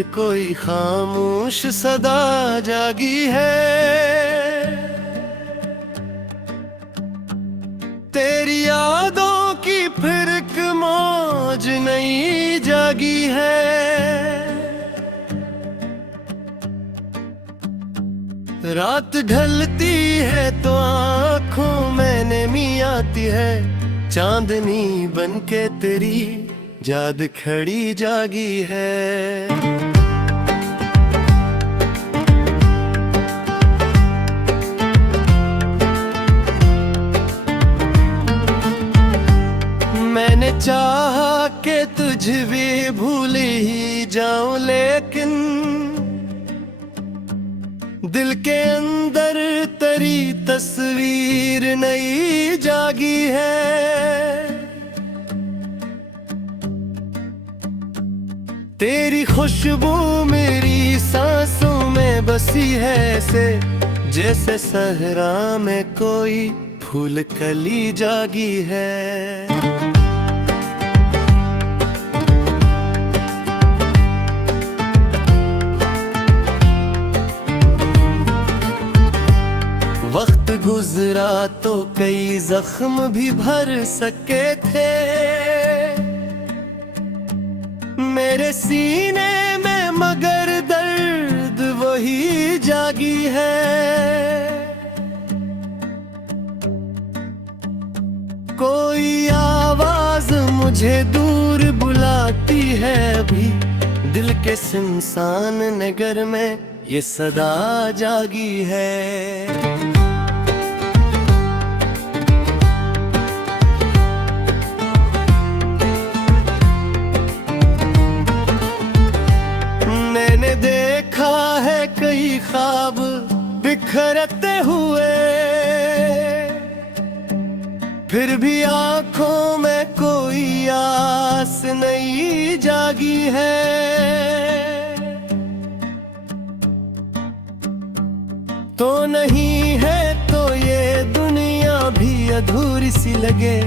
अंदर कोई खामोश सदा जागी है। तेरी यादों की फिर एक मौज नई जागी है। रात ढलती है तो आँखों में नमी आती है, चांदनी बनके तेरी याद खड़ी जागी है। मैंने चाहा कि तुझ भी भूल ही जाऊं, लेकिन दिल के अंदर तेरी तस्वीर नई जागी है। तेरी खुशबू मेरी सांसों में बसी है, ऐसे जैसे सहरा में कोई फूल कली जागी है। वक्त गुजरा तो कई जख्म भी भर सके थे, मेरे सीने में मगर दर्द वही जागी है। कोई आवाज मुझे दूर बुलाती है, अभी दिल के सुनसान नगर में ये सदा जागी है। मैंने देखा है कई ख्वाब बिखरते हुए, फिर भी आंखों में कोई आस नहीं जागी है। तो नहीं है तो ये दुनिया भी अधूरी सी लगे,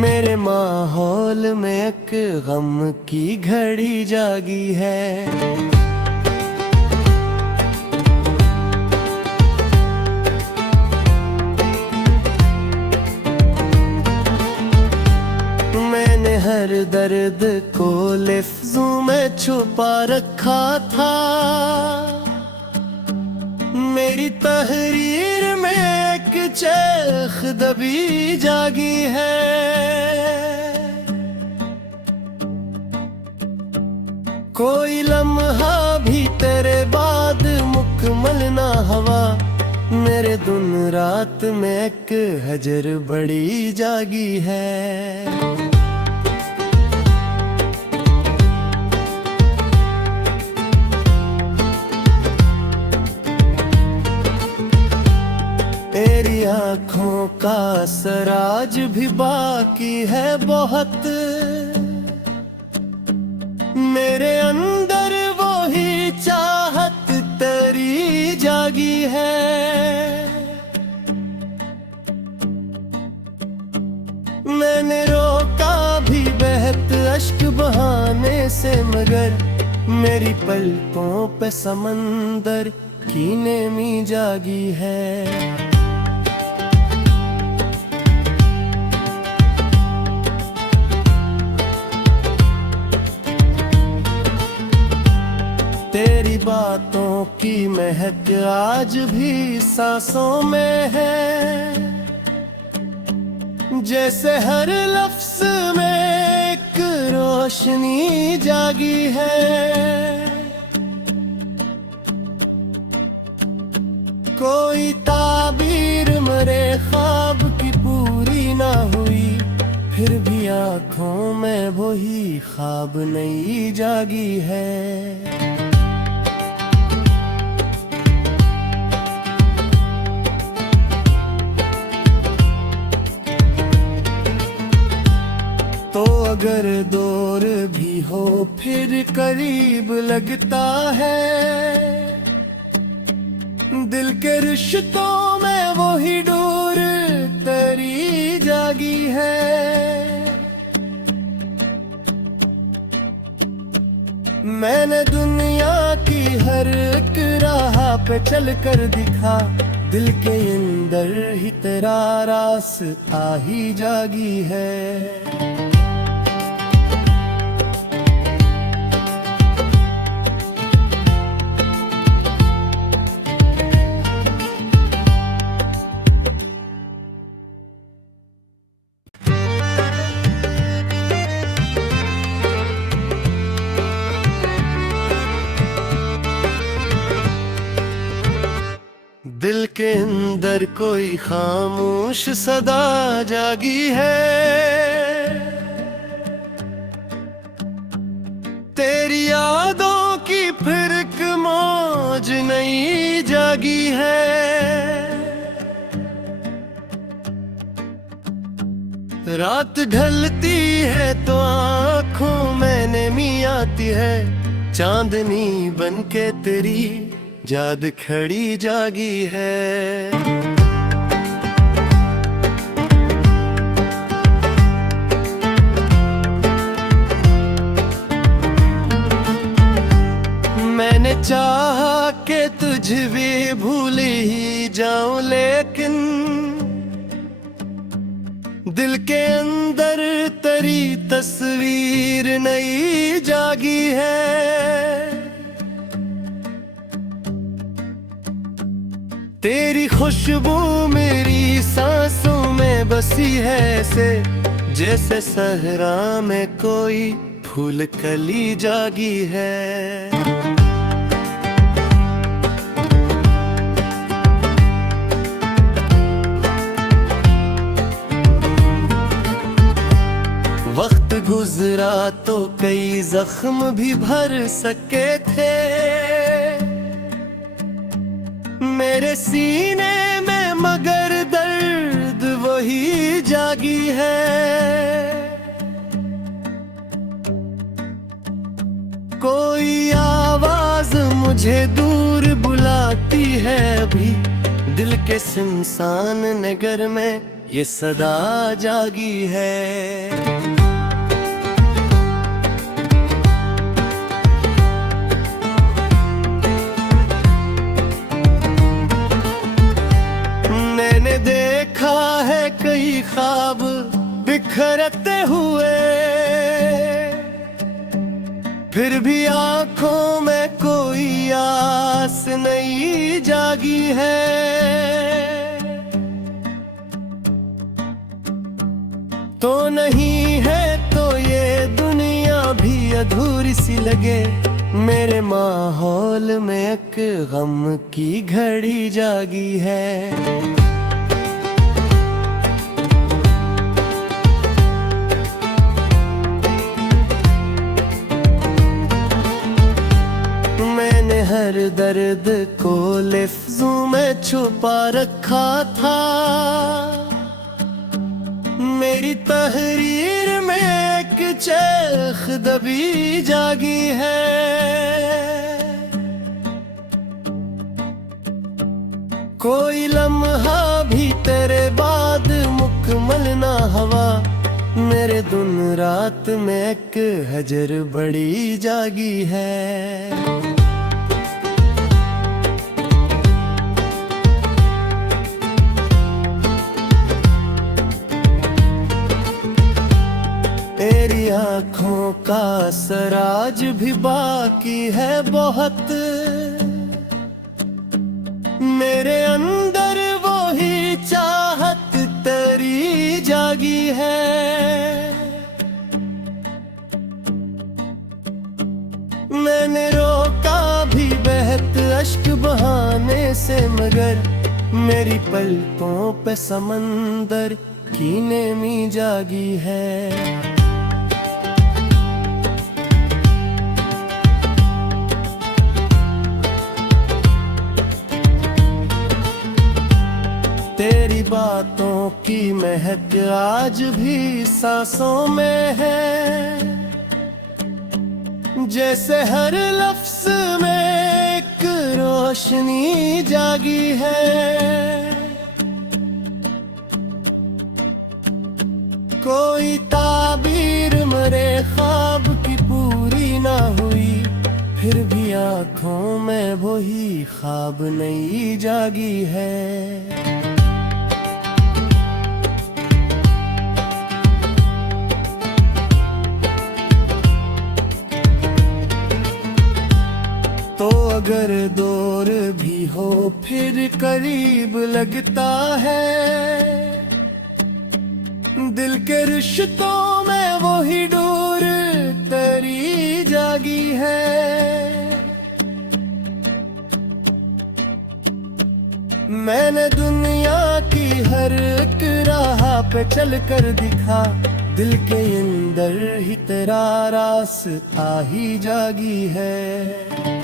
मेरे माहौल में एक गम की घड़ी जागी है। मैंने हर दर्द को लफ्ज़ों में छुपा रखा था, मेरी तहरीर में एक चेख दबी जागी है। कोई लम्हा भी तेरे बाद मुकम्मल ना हुआ, मेरे दिन रात में एक हजर बड़ी जागी है। तेरी आँखों का असर आज भी बाकी है बहुत, मेरे अंदर वो ही चाहत तेरी जागी है। मैंने रोका भी बहत अश्क बहाने से, मगर मेरी पलकों पे समंदर की नेमी जागी है। तेरी बातों की महक आज भी सांसों में है, जैसे हर लफ्ज में एक रोशनी जागी है। कोई ताबीर मरे ख्वाब की पूरी ना हुई, फिर भी आँखों में वही ख्वाब नई जागी है। तो अगर दूर भी हो फिर करीब लगता है, दिल के रिश्तों में वही डोर तेरी जागी है। मैंने दुनिया की हर एक राह पे चल कर दिखा, दिल के अंदर ही तेरा रास्ता ही जागी है। दिल के अंदर कोई खामोश सदा जागी है, तेरी यादों की फिर एक मौज नई जागी है। रात ढलती है तो आँखों में नमी आती है, चांदनी बनके तेरी याद खड़ी जागी है। मैंने चाहा कि तुझ भी भूल ही जाऊं, लेकिन दिल के अंदर तेरी तस्वीर नई जागी है। तेरी खुशबू मेरी सांसों में बसी है, ऐसे जैसे सहरा में कोई फूल कली जागी है। वक्त गुजरा तो कई जख्म भी भर सके थे, मेरे सीने में मगर दर्द वही जागी है। कोई आवाज मुझे दूर बुलाती है, अभी दिल के सुनसान नगर में ये सदा जागी है। देखा है कई ख्वाब बिखरते हुए, फिर भी आंखों में कोई आस नहीं जागी है। तो नहीं है तो ये दुनिया भी अधूरी सी लगे, मेरे माहौल में एक गम की घड़ी जागी है। मैंने हर दर्द को लफ्ज़ों में छुपा रखा था, मेरी तहरीर में एक चरख दबी जागी है। कोई लम्हा भी तेरे बाद मुकम्मल ना हवा, मेरे दिन रात में एक हजर बड़ी जागी है। तेरी आँखों का सराज भी बाकी है बहुत, मेरे अंदर वो ही चाहत तेरी जागी है। मैंने रोका भी बहत अश्क बहाने से, मगर मेरी पलकों पे समंदर की नेमी जागी है। तेरी बातों की महक आज भी सांसों में है, जैसे हर लफ्ज में एक रोशनी जागी है। कोई ताबीर मरे ख्वाब की पूरी ना हुई, फिर भी आँखों में वही ख्वाब नई जागी है। तो अगर दूर भी हो फिर करीब लगता है, दिल के रिश्तों में वही डोर तरी जागी है। मैंने दुनिया की हर एक राह पे चल कर दिखा, दिल के अंदर ही तेरा रास्ता ही जागी है।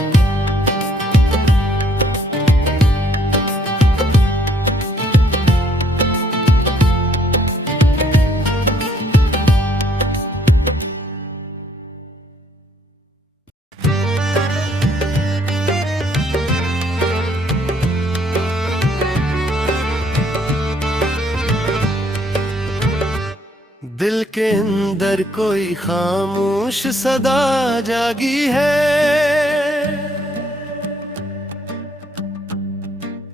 दिल के अंदर कोई खामोश सदा जागी है,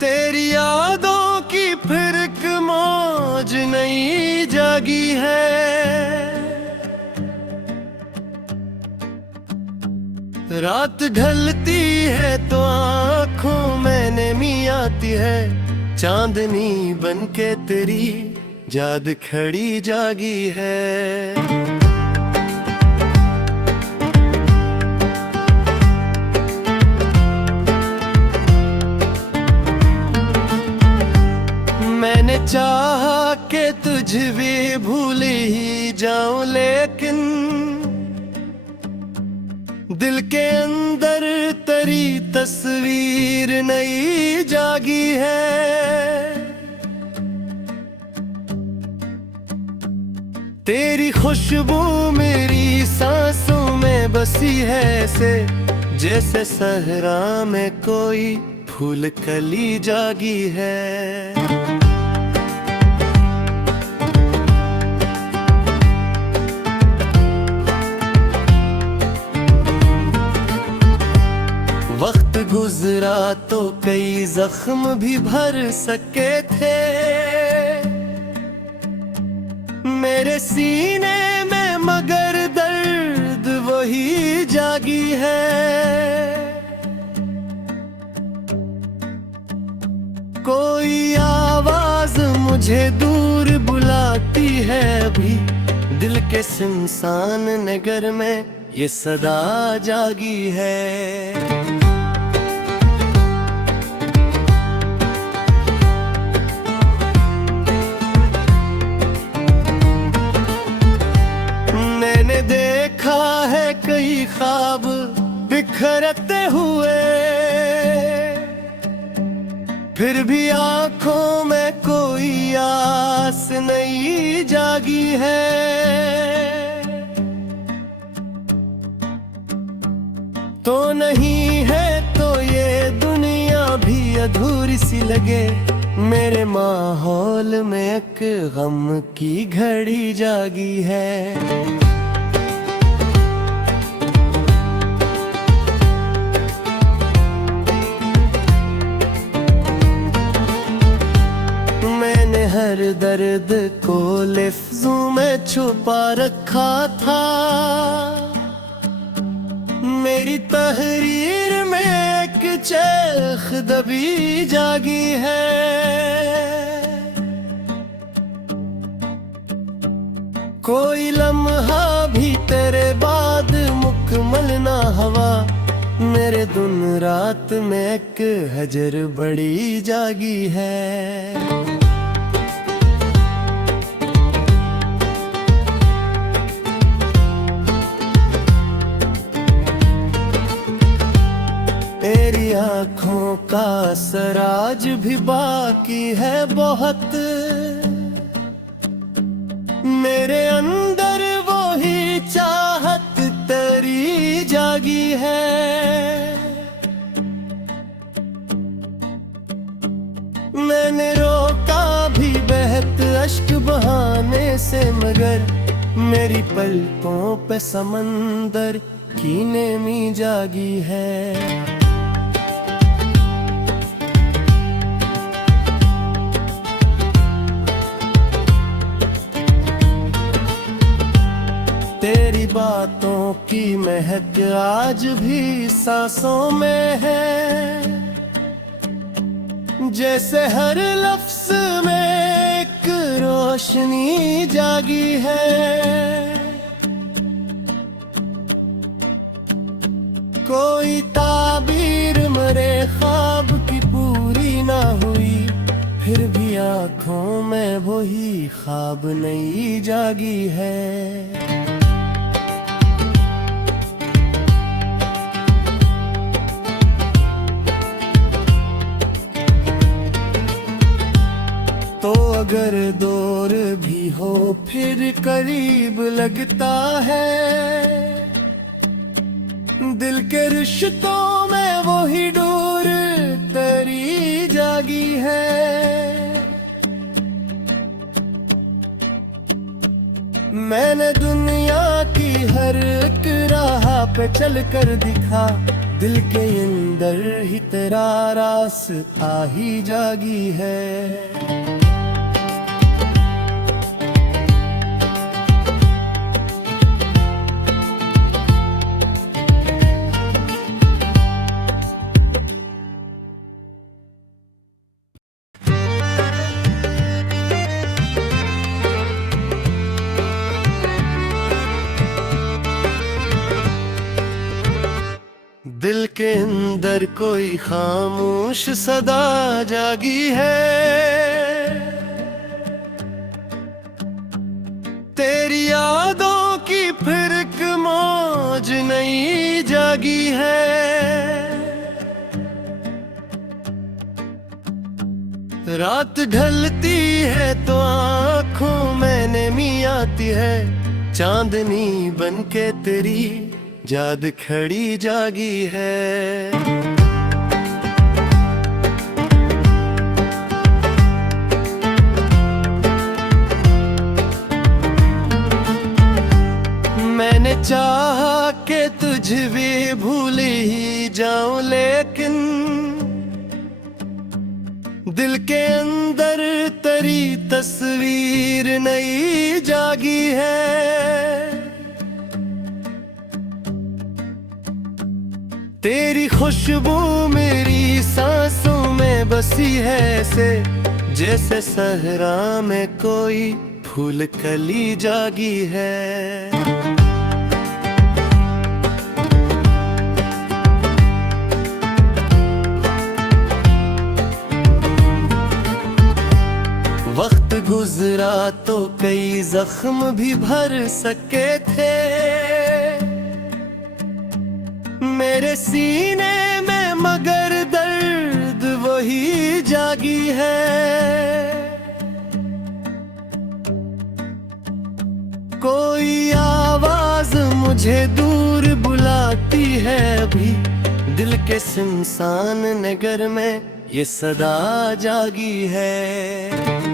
तेरी यादों की फिर एक मौज नई जागी है। रात ढलती है तो आँखों में नमी आती है, चांदनी बनके तेरी याद खड़ी जागी है। मैंने चाहा कि तुझ भी भूल ही जाऊं, लेकिन दिल के अंदर तेरी तस्वीर नई जागी है। तेरी खुशबू मेरी सांसों में बसी है, ऐसे जैसे सहरा में कोई फूल कली जागी है। वक्त गुजरा तो कई जख्म भी भर सके थे, मेरे सीने में मगर दर्द वही जागी है। कोई आवाज मुझे दूर बुलाती है, अभी दिल के सुनसान नगर में ये सदा जागी है। देखा है कई ख्वाब बिखरते हुए, फिर भी आंखों में कोई आस नहीं जागी है। तो नहीं है तो ये दुनिया भी अधूरी सी लगे, मेरे माहौल में एक गम की घड़ी जागी है। हर दर्द को लफ्ज़ों में छुपा रखा था, मेरी तहरीर में एक चरख दबी जागी है। कोई लम्हा भी तेरे बाद मुकम्मल ना हवा, मेरे दिन रात में एक हजर बड़ी जागी है। तेरी आँखों का सराज भी बाकी है बहुत, मेरे अंदर वो ही चाहत तेरी जागी है। मैंने रोका भी बहत अश्क बहाने से, मगर मेरी पलकों पे समंदर की नेमी जागी है। तेरी बातों की महक आज भी सांसों में है, जैसे हर लफ्ज में एक रोशनी जागी है। कोई ताबीर मरे ख्वाब की पूरी ना हुई, फिर भी आँखों में वही ख्वाब नई जागी है। तो अगर दूर भी हो फिर करीब लगता है, दिल के रिश्तों में वही डोर तेरी जागी है। मैंने दुनिया की हर एक राह पे चल कर दिखा, दिल के अंदर ही तेरा रास आ ही जागी है। दिल के अंदर कोई खामोश सदा जागी है, तेरी यादों की फिर एक मौज नई जागी है। रात ढलती है तो आँखों में नमी आती है, चांदनी बनके तेरी याद खड़ी जागी है। मैंने चाहा कि तुझ भी भूल ही जाऊं, लेकिन दिल के अंदर तेरी तस्वीर नई जागी है। तेरी खुशबू मेरी सांसों में बसी है, ऐसे जैसे सहरा में कोई फूल कली जागी है। वक्त गुजरा तो कई जख्म भी भर सके थे, मेरे सीने में मगर दर्द वही जागी है। कोई आवाज मुझे दूर बुलाती है, अभी दिल के सुनसान नगर में ये सदा जागी है।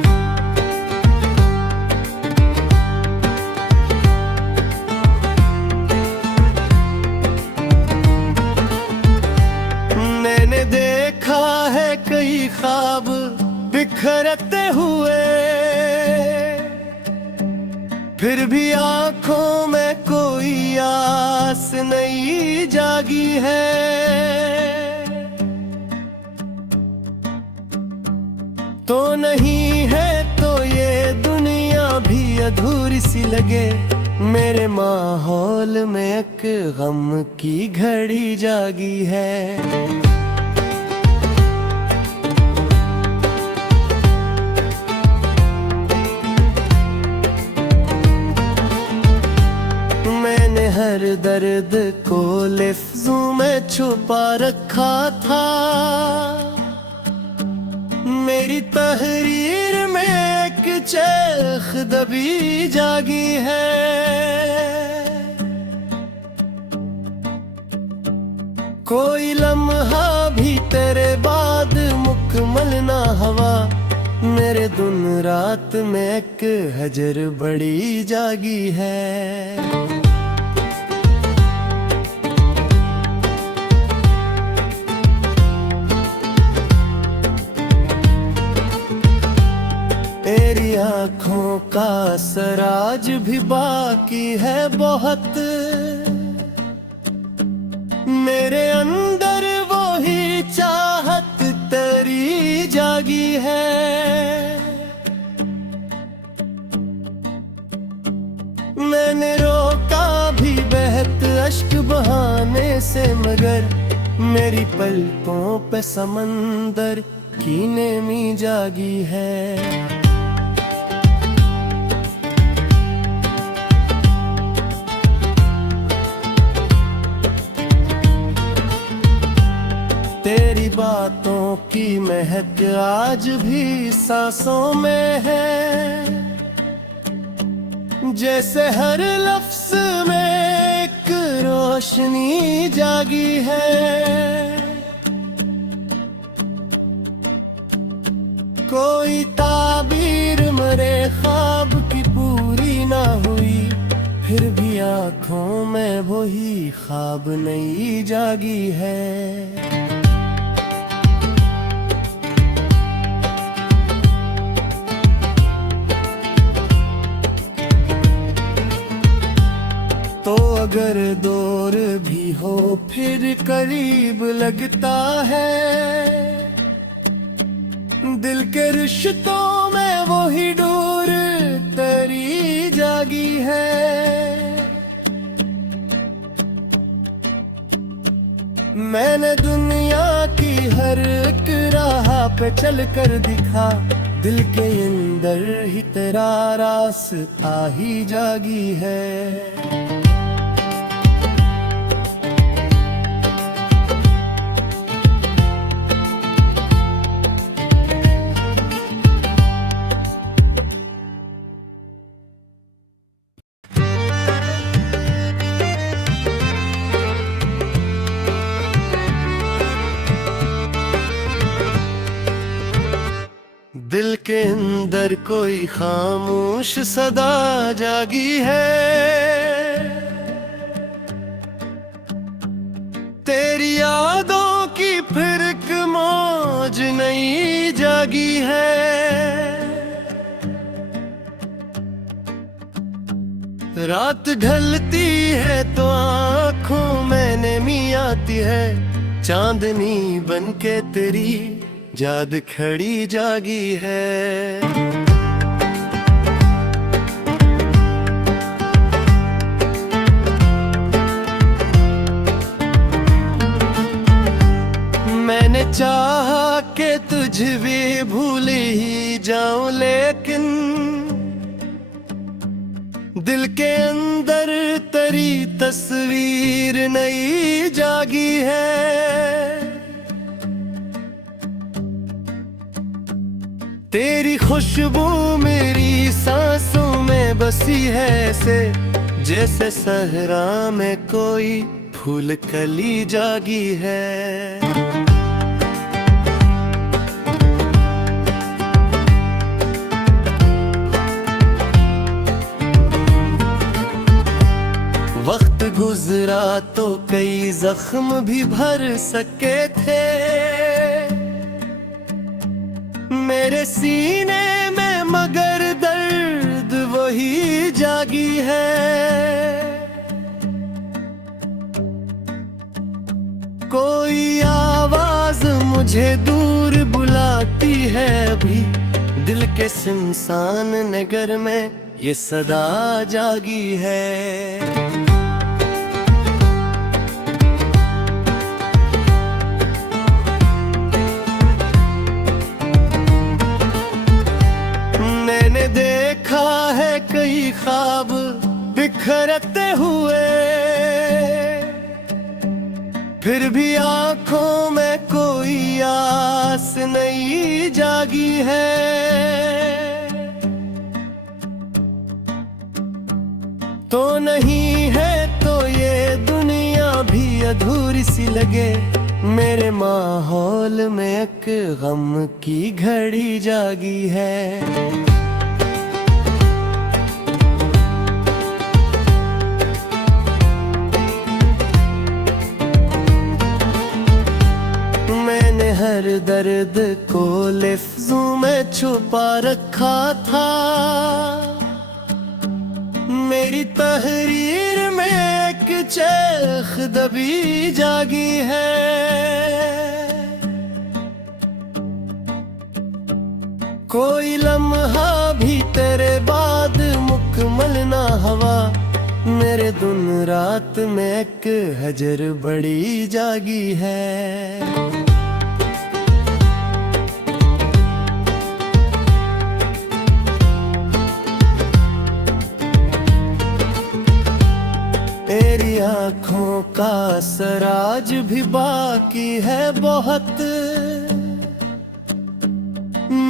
देखा है कई ख्वाब बिखरते हुए, फिर भी आंखों में कोई आस नई जागी है। तो नहीं है तो ये दुनिया भी अधूरी सी लगे, मेरे माहौल में एक गम की घड़ी जागी है। हर दर्द को लफ्ज़ों में छुपा रखा था, मेरी तहरीर में एक चरख दबी जागी है। कोई लम्हा भी तेरे बाद मुकम्मल ना हुआ, मेरे दिन रात में एक हजर बड़ी जागी है। मेरी आँखों का सराज भी बाकी है बहुत, मेरे अंदर वो ही चाहत तेरी जागी है। मैंने रोका भी बहत अश्क बहाने से, मगर मेरी पलकों पे समंदर की नेमी जागी है। तेरी बातों की महक आज भी सांसों में है, जैसे हर लफ्ज में एक रोशनी जागी है। कोई ताबीर मरे ख्वाब की पूरी ना हुई, फिर भी आँखों में वही ख्वाब नई जागी है। तो अगर दूर भी हो फिर करीब लगता है, दिल के रिश्तों में वही डोर तेरी जागी है। मैंने दुनिया की हर एक राह पे चल कर दिखा, दिल के अंदर ही तेरा रास्ता ही जागी है। दिल के अंदर कोई खामोश सदा जागी है, तेरी यादों की फिर एक मौज नई जागी है। रात ढलती है तो आँखों में नमी आती है, चांदनी बनके तेरी याद खड़ी जागी है। मैंने चाहा कि तुझ भी भूल ही जाऊं, लेकिन दिल के अंदर तेरी तस्वीर नई जागी है। तेरी खुशबू मेरी सांसों में बसी है, ऐसे जैसे सहरा में कोई फूल कली जागी है। वक्त गुजरा तो कई जख्म भी भर सके थे, मेरे सीने में मगर दर्द वही जागी है। कोई आवाज मुझे दूर बुलाती है, अभी दिल के सुनसान नगर में ये सदा जागी है। देखा है कई ख्वाब बिखरते हुए, फिर भी आंखों में कोई आस नहीं जागी है। तो नहीं है तो ये दुनिया भी अधूरी सी लगे, मेरे माहौल में एक गम की घड़ी जागी है। मैंने हर दर्द को लफ्ज़ों में छुपा रखा था। मेरी तहरीर में एक चरख दबी जागी है। कोई लम्हा भी तेरे बाद मुकम्मल ना हवा। मेरे दिन रात में एक हजर बड़ी जागी है। तेरी आँखों का सराज भी बाकी है बहुत।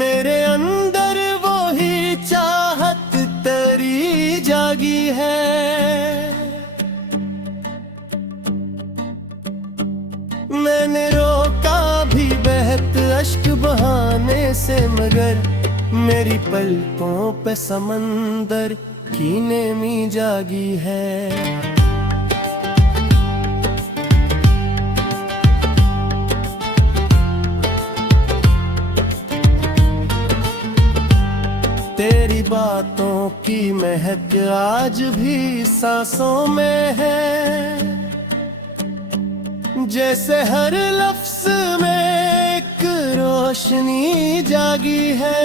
मेरे अंदर वो ही चाहत तेरी जागी है। मैंने रोका भी बहत अश्क बहाने से, मगर मेरी पलकों पे समंदर की नेमी जागी है। तेरी बातों की महक आज भी सांसों में है। जैसे हर लफ्ज़ में एक रोशनी जागी है।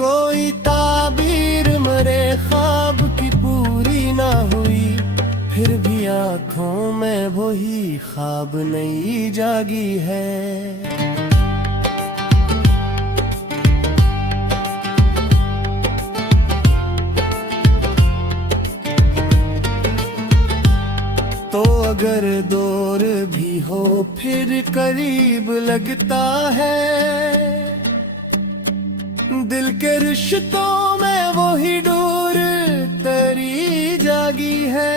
कोई ताबीर मरे ख्वाब की पूरी ना हुई, फिर भी आँखों में वही ख्वाब नई जागी है। तो अगर दूर भी हो फिर करीब लगता है। दिल के रिश्तों में वो ही डोर तेरी जागी है।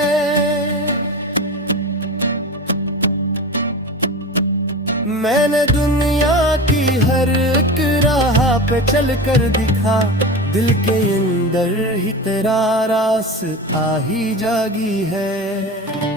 मैंने दुनिया की हर एक राह पे चल कर दिखा। दिल के अंदर ही तेरा रास्ता ही जागी है।